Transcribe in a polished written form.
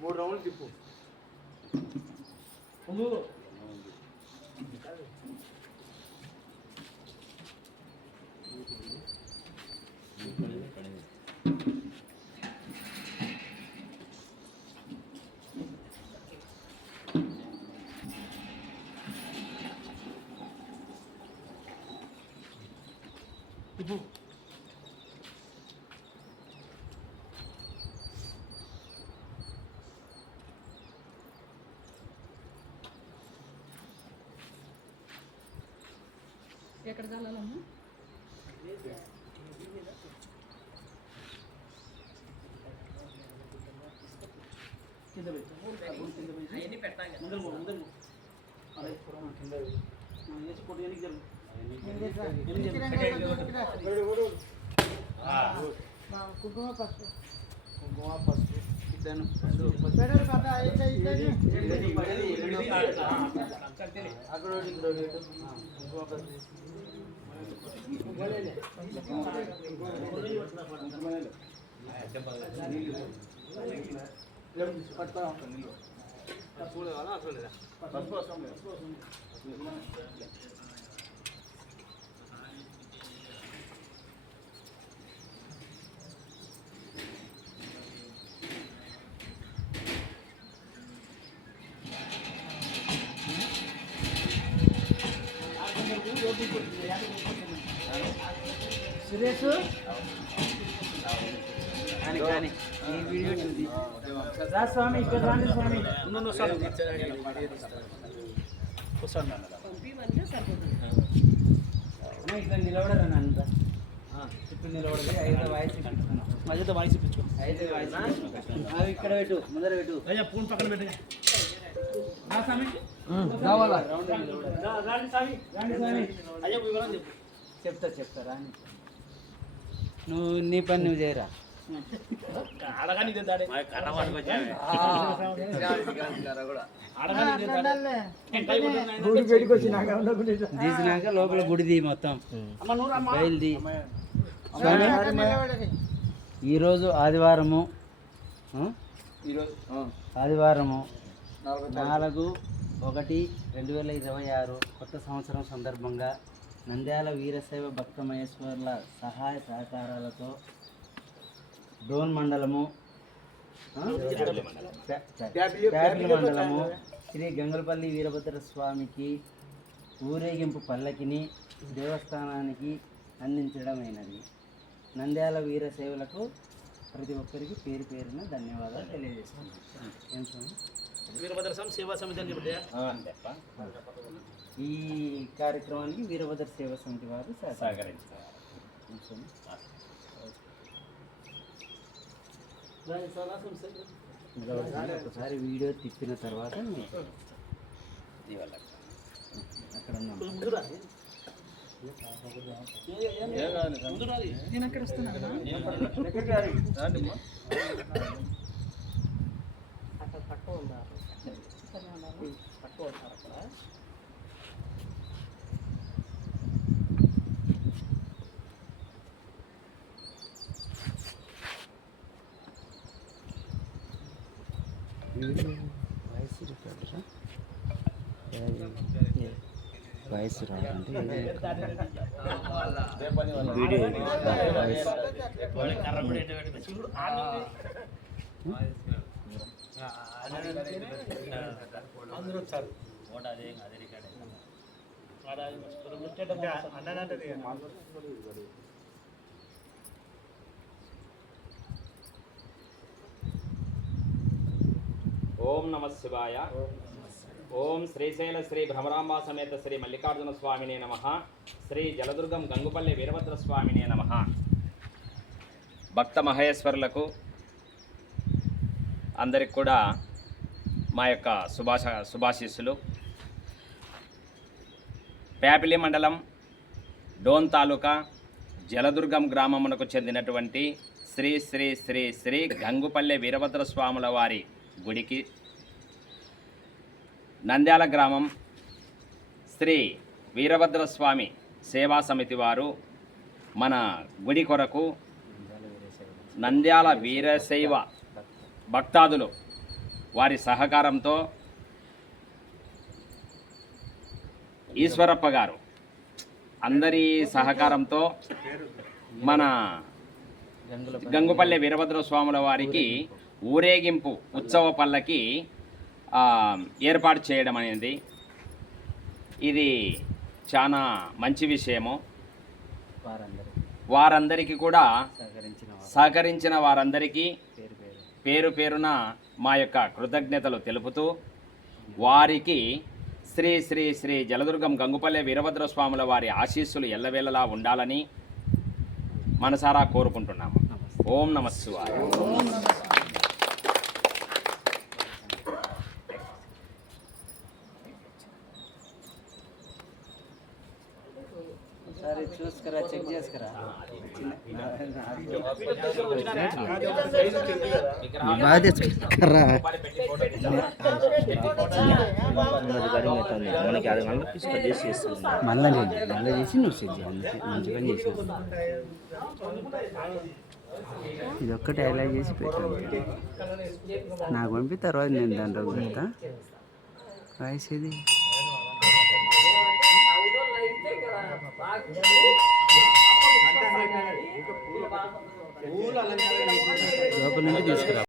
మూడు రౌండ్లు తిప్పు. ఎక్కడ చల్లాలమ్మా? అవన్నీ పెట్టాలి. కుంకుమ పసుపు ఇద్దరు అక్కడ కుంకుమ పసుపు సురేష్ కానీ ఈ వీడియో చూసి రా స్వామి, ఇక్కడ రాండి స్వామి. ఇట్లా నిలబడరా అంతా చుట్టూ నిలబడదు. అయితే వాయిస్ మధ్యతో వాయిస్ ఇప్పించు. అయితే వాయిస్ అవి ఇక్కడ పెట్టు, ముందర పెట్టు. పూన్ పక్కన పెట్టు. చెప్తా రాని. నువ్వు నీ పని నువ్వు చేయరా. తీసినాక లోపల గుడిది మొత్తం బయలుది. ఈరోజు ఆదివారము 4/1/2026 కొత్త సంవత్సరం సందర్భంగా నంద్యాల వీరశైవ భక్త మహేశ్వర్ల సహాయ సహకారాలతో డోన్ మండలము ప్యాపిలి మండలము శ్రీ గంగులపల్లి వీరభద్ర స్వామికి ఊరేగింపు పల్లకిని దేవస్థానానికి అందించడమైనది. నంద్యాల వీరశైవులకు ప్రతి ఒక్కరికి పేరు పేరున ధన్యవాదాలు తెలియజేస్తున్నాను. వీరభద్ర స్వామి సేవా సమితి అని చెప్పి ఈ కార్యక్రమానికి వీరభద్ర సేవా సమితి వారు సహకరించారు. ఒకసారి వీడియో తిప్పిన తర్వాత అక్కడ నేను అక్కడ వస్తున్నాను. అక్కడ పట్టు ఉందా? పట్టు వస్తారు అక్కడ. వాయిస్ రాదంటే ఓం నమః శివాయ. ఓం శ్రీశైల శ్రీ భ్రమరాంబా సమేత శ్రీ మల్లికార్జున స్వామినే నమః. శ్రీ జలదుర్గం గంగుపల్లి వీరభద్ర స్వామినే నమః. భక్త మహేశ్వరులకు అందరికి కూడా మా యొక్క శుభాశీస్సులు. ప్యాపిలి మండలం డోన్ తాలూకా జలదుర్గం గ్రామమునకు చెందినటువంటి శ్రీ శ్రీ శ్రీ శ్రీ గంగుపల్లి వీరభద్ర స్వాముల వారి గుడికి నంద్యాల గ్రామం శ్రీ వీరభద్రస్వామి సేవా సమితి వారు మన గుడి కొరకు నంద్యాల వీరశైవ భక్తాదులు వారి సహకారంతో ఈశ్వరప్ప గారు అందరి సహకారంతో మన గంగుపల్లె వీరభద్ర స్వాముల వారికి ఊరేగింపు ఉత్సవ పల్లకి ఏర్పాటు చేయడం అనేది ఇది చాలా మంచి విషయము. వారందరికీ కూడా సహకరించిన వారందరికీ పేరు పేరున మా యొక్క కృతజ్ఞతలు తెలుపుతూ వారికి శ్రీ శ్రీ శ్రీ జలదుర్గం గంగుపల్లె వీరభద్ర స్వాముల వారి ఆశీస్సులు ఎల్లవేళలా ఉండాలని మనసారా కోరుకుంటున్నాము. ఓం నమః శివాయ. సరే చూసుకురా, చెక్ చేసుకురా. మనకి అది మళ్ళీ చేసి చేస్తుంది, మళ్ళీ చేసి నువ్వు చెక్ చేయాలి. మంచి పని చేసేది ఇది ఒక్కటి అలా చేసి పెట్టాను. నాకు పంపితే రోజు నేను దాంట్లో పెడతా రాసేది. లోపల నుండి తీసుకురా.